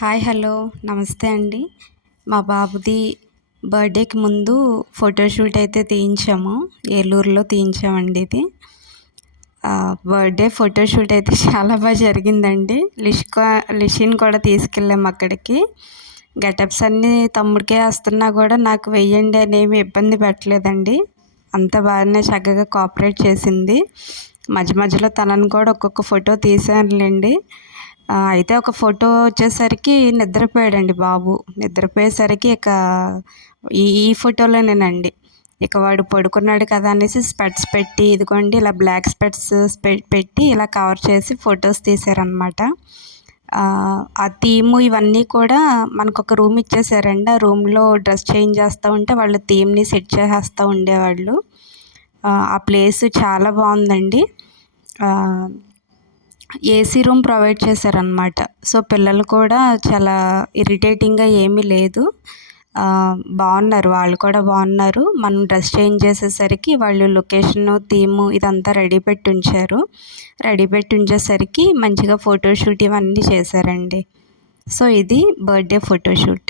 Hi hello నమస్తే అండి. మా బాబుది బర్త్డేకి ముందు ఫోటోషూట్ అయితే తీయించాము. ఏలూరులో తీయించామండి ఇది. బర్త్డే ఫోటోషూట్ అయితే చాలా బాగా జరిగిందండి. లిషిన్ కూడా తీసుకెళ్ళాము అక్కడికి. గెటప్స్ అన్నీ తమ్ముడికే వేస్తున్నా కూడా నాకు వెయ్యండి అని ఏమి ఇబ్బంది పెట్టలేదండి. అంత బాగానే చక్కగా కోఆపరేట్ చేసింది. మధ్య మధ్యలో తనని కూడా ఒక్కొక్క ఫోటో తీసానులేండి. అయితే ఒక ఫోటో వచ్చేసరికి నిద్రపోయాడండి బాబు. నిద్రపోయేసరికి ఇక ఈ ఈ ఫోటోలోనేనండి. ఇక వాడు పడుకున్నాడు కదా అనేసి స్పెట్స్ పెట్టి ఇదిగోండి ఇలా బ్లాక్ స్పెట్స్ పెట్టి ఇలా కవర్ చేసి ఫొటోస్ తీశారనమాట. ఆ థీము ఇవన్నీ కూడా మనకొక రూమ్ ఇచ్చేసారండి. ఆ రూమ్లో డ్రెస్ చేంజ్ చేస్తూ ఉంటే వాళ్ళు థీమ్ని సెట్ చేసేస్తూ ఉండేవాళ్ళు. ఆ ప్లేస్ చాలా బాగుందండి. ఏసీ రూమ్ ప్రొవైడ్ చేశారనమాట. సో పిల్లలు కూడా చాలా ఇరిటేటింగ్గా ఏమీ లేదు. బాగున్నారు, వాళ్ళు కూడా బాగున్నారు. మనం డ్రెస్ చేంజ్ చేసేసరికి వాళ్ళు లొకేషను థీము ఇదంతా రెడీ పెట్టి ఉంచారు. రెడీ పెట్టి ఉంచేసరికి మంచిగా ఫోటోషూట్ ఇవన్నీ చేశారండి. సో ఇది బర్త్డే ఫోటోషూట్.